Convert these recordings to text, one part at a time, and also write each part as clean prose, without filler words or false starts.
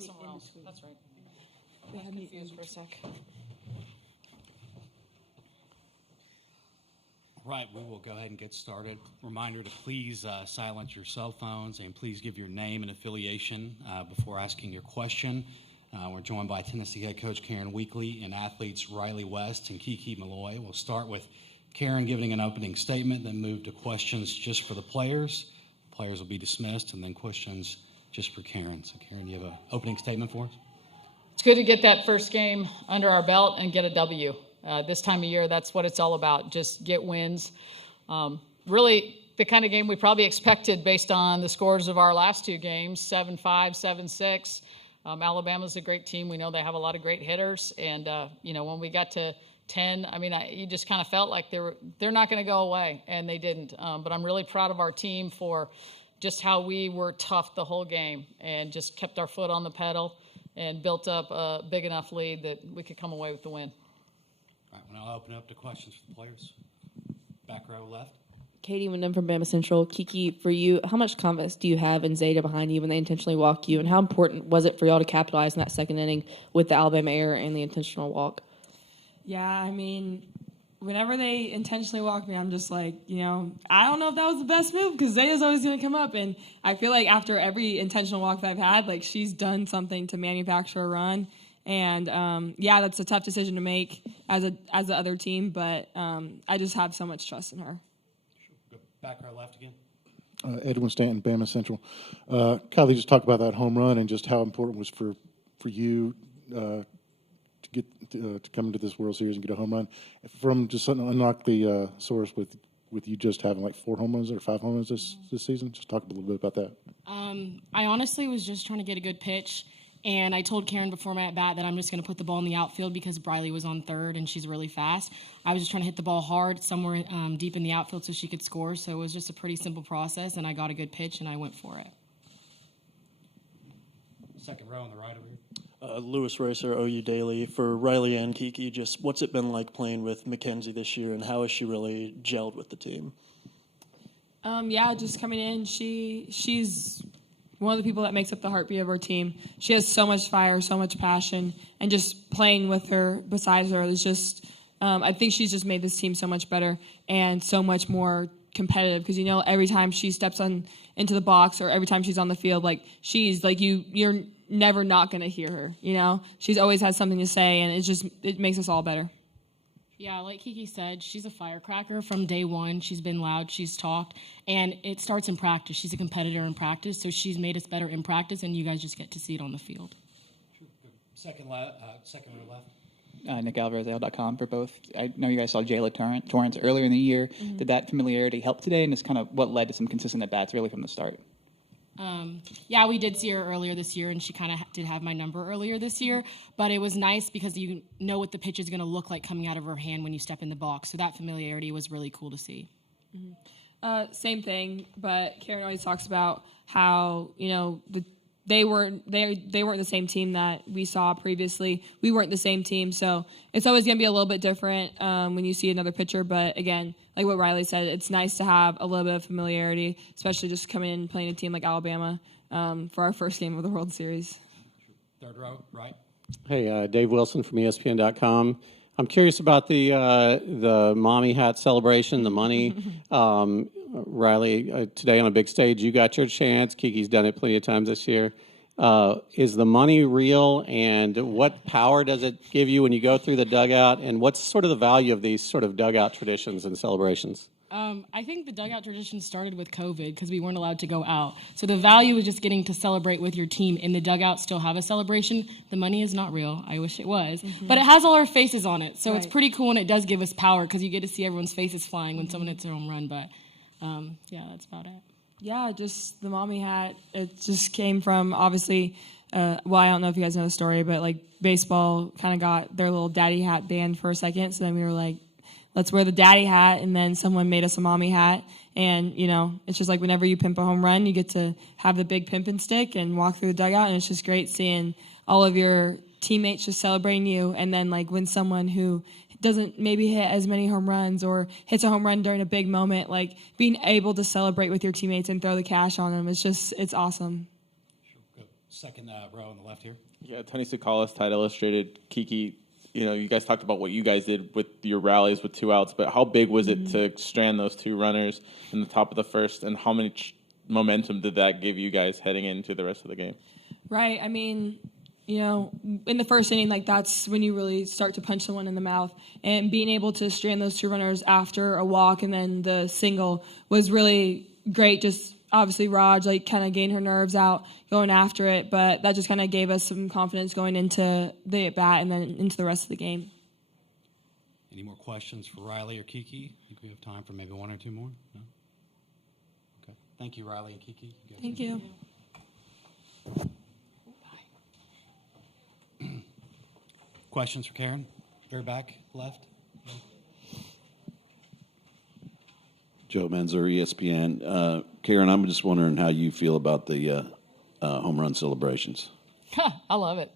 somewhere else. That's right. They had me Confused for a sec. Right, we will go ahead and get started. Reminder to please silence your cell phones and please give your name and affiliation before asking your question. We're joined by Tennessee head coach Karen Weekly and athletes Rylie West and Kiki Miller. We'll start with Karen giving an opening statement, then move to questions just for the players. Players will be dismissed, and then questions just for Karen. So, Karen, do you have an opening statement for us? It's good to get that first game under our belt and get a W. This time of year, that's what it's all about, just get wins. Really, the kind of game we probably expected based on the scores of our last two games, 7-5, 7-6. Alabama's a great team. We know they have a lot of great hitters. And, when we got to 10, you just kind of felt like they're not going to go away, and they didn't. But I'm really proud of our team for just how we were tough the whole game and just kept our foot on the pedal and built up a big enough lead that we could come away with the win. All right, well, I'll open up to questions for the players. Back row left. Katie Wyndham from Bama Central. Kiki, for you, how much confidence do you have in Zeta behind you when they intentionally walk you, and how important was it for y'all to capitalize in that second inning with the Alabama error and the intentional walk? Yeah, whenever they intentionally walk me, I'm just like, I don't know if that was the best move because Zeta's always going to come up. And I feel like after every intentional walk that I've had, like she's done something to manufacture a run. And, that's a tough decision to make as the other team. But I just have so much trust in her. Sure. Back row left again. Edwin Stanton, Bama Central. Kylie just talked about that home run and just how important it was for you to get to come into this World Series and get a home run. From just unlock the source with you just having like 4 home runs or 5 home runs this season. Just talk a little bit about that. I honestly was just trying to get a good pitch, and I told Karen before my at-bat that I'm just going to put the ball in the outfield because Rylie was on third and she's really fast. I was just trying to hit the ball hard somewhere deep in the outfield so she could score, so it was just a pretty simple process, and I got a good pitch and I went for it. Second row on the right over here. Lewis Racer, OU Daily. For Rylie and Kiki, just what's it been like playing with MacKenzie this year, and how has she really gelled with the team? Just coming in, she's one of the people that makes up the heartbeat of our team. She has so much fire, so much passion, and just playing with her, besides her, is just, I think she's just made this team so much better and so much more competitive because, every time she steps into the box or every time she's on the field, like, she's like, you're never not going to hear her, She's always has something to say, and it makes us all better. Yeah, like Kiki said, she's a firecracker from day one. She's been loud, she's talked, and it starts in practice. She's a competitor in practice, so she's made us better in practice, and you guys just get to see it on the field. Sure. Second row left. NickAlvarezAL.com for both. I know you guys saw Jayla Torrance earlier in the year. Mm-hmm. Did that familiarity help today, and it's kind of what led to some consistent at-bats really from the start? We did see her earlier this year, and she kind of did have my number earlier this year, but it was nice because you know what the pitch is going to look like coming out of her hand when you step in the box, so that familiarity was really cool to see. Mm-hmm. Same thing, but Karen always talks about how, they weren't the same team that we saw previously. We weren't the same team, so it's always going to be a little bit different when you see another pitcher. But again, like what Rylie said, it's nice to have a little bit of familiarity, especially just coming in and playing a team like Alabama for our first game of the World Series. Third row, right. Hey, Dave Wilson from ESPN.com. I'm curious about the mommy hat celebration, the money. Rylie, today on a big stage, you got your chance. Kiki's done it plenty of times this year. Is the money real, and what power does it give you when you go through the dugout, and what's sort of the value of these sort of dugout traditions and celebrations? I think the dugout tradition started with COVID because we weren't allowed to go out. So the value is just getting to celebrate with your team in the dugout, still have a celebration. The money is not real. I wish it was. Mm-hmm. But it has all our faces on it. So It's pretty cool, and it does give us power because you get to see everyone's faces flying when someone hits their home run. But, that's about it. Yeah, just the mommy hat. It just came from, obviously, I don't know if you guys know the story, but, like, baseball kind of got their little daddy hat banned for a second. So then we were like, let's wear the daddy hat, and then someone made us a mommy hat. And, it's just like whenever you pimp a home run, you get to have the big pimping stick and walk through the dugout, and it's just great seeing all of your teammates just celebrating you. And then, like, when someone who doesn't maybe hit as many home runs or hits a home run during a big moment, like, being able to celebrate with your teammates and throw the cash on them, it's awesome. Sure. Good. Second row on the left here. Yeah, Tony Sakalas, Tide Illustrated. Kiki, you guys talked about what you guys did with your rallies with 2 outs, but how big was it to strand those 2 runners in the top of the first, and how much momentum did that give you guys heading into the rest of the game? Right. I mean, in the first inning, that's when you really start to punch someone in the mouth. And being able to strand those 2 runners after a walk and then the single was really great. Just obviously Raj kind of gained her nerves out going after it, but that just kind of gave us some confidence going into the at-bat and then into the rest of the game. Any more questions for Rylie or Kiki? I think we have time for maybe 1 or 2 more. No? Okay. Thank you, Rylie and Kiki. Thank you. Questions for Karen? Very back, left. Joe Menzer, ESPN. Karen, I'm just wondering how you feel about the home run celebrations. I love it.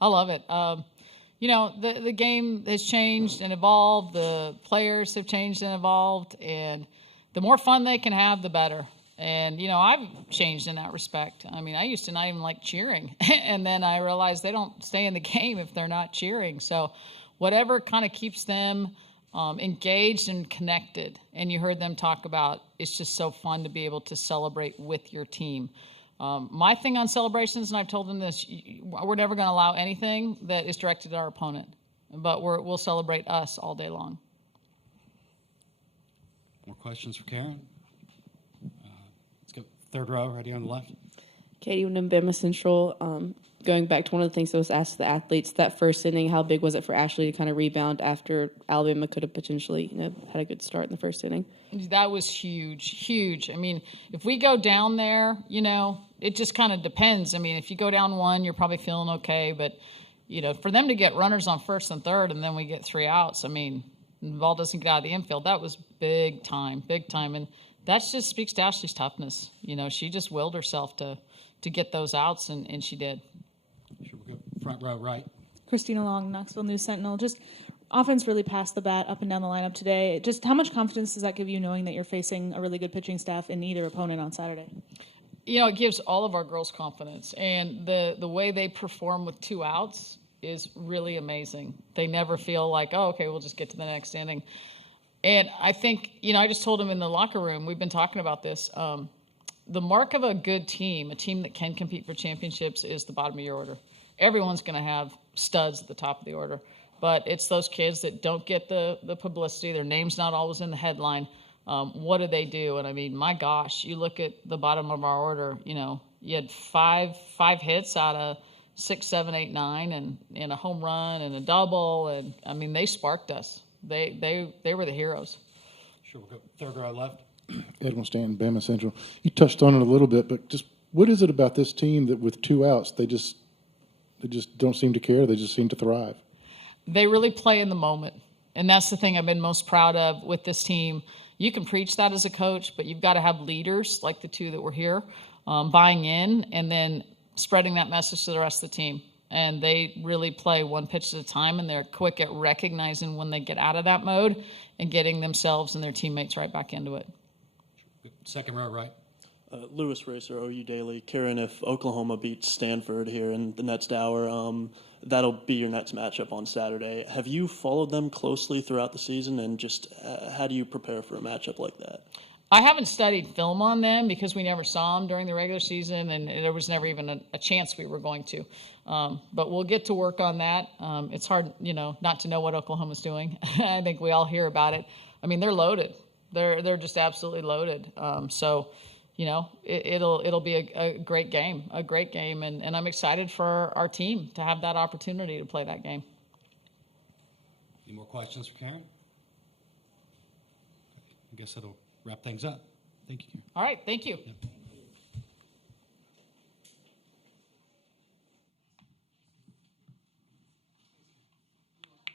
I love it. The game has changed and evolved. The players have changed and evolved. And the more fun they can have, the better. And, I've changed in that respect. I mean, I used to not even like cheering. And then I realized they don't stay in the game if they're not cheering. So whatever kind of keeps them engaged and connected. And you heard them talk about it's just so fun to be able to celebrate with your team. My thing on celebrations, and I've told them this, we're never going to allow anything that is directed at our opponent. But we'll celebrate us all day long. More questions for Karen? Let's go third row right here on the left. Katie, when Bama Central, going back to one of the things that was asked the athletes, that first inning, how big was it for Ashley to kind of rebound after Alabama could have potentially had a good start in the first inning? That was huge. I mean, if we go down there, it just kind of depends. I mean, if you go down 1, you're probably feeling okay. But, for them to get runners on first and third and then we get 3 outs, I mean, the ball doesn't get out of the infield. That was big time. And that just speaks to Ashley's toughness. She just willed herself to get those outs, and she did. Sure, we'll go front row right. Christina Long, Knoxville News Sentinel. Just offense really passed the bat up and down the lineup today. Just how much confidence does that give you knowing that you're facing a really good pitching staff in either opponent on Saturday? It gives all of our girls confidence. And the way they perform with 2 outs is really amazing. They never feel like, oh, okay, we'll just get to the next inning. And I think, I just told them in the locker room, we've been talking about this, the mark of a good team, a team that can compete for championships, is the bottom of your order. Everyone's going to have studs at the top of the order, but it's those kids that don't get the publicity. Their name's not always in the headline. What do they do? And I mean, my gosh, you look at the bottom of our order, you had five hits out of 6, 7, 8, 9, and a home run and a double. And I mean, they sparked us. They were the heroes. Sure, we'll go third row left. Edwin Stanton, Bama Central. You touched on it a little bit, but just what is it about this team that with 2 outs, they just don't seem to care? They just seem to thrive. They really play in the moment. And that's the thing I've been most proud of with this team. You can preach that as a coach, but you've got to have leaders like the 2 that were here buying in and then spreading that message to the rest of the team. And they really play one pitch at a time, and they're quick at recognizing when they get out of that mode and getting themselves and their teammates right back into it. Second row right. Lewis Racer, OU Daily. Karen, if Oklahoma beats Stanford here in the next hour, that'll be your next matchup on Saturday. Have you followed them closely throughout the season, and just how do you prepare for a matchup like that? I haven't studied film on them because we never saw them during the regular season, and there was never even a chance we were going to. But we'll get to work on that. It's hard, not to know what Oklahoma's doing. I think we all hear about it. I mean, they're loaded. They're just absolutely loaded. So, it'll be a great game, and I'm excited for our team to have that opportunity to play that game. Any more questions for Karen? I guess that'll wrap things up. Thank you, Karen. All right, thank you. Yep.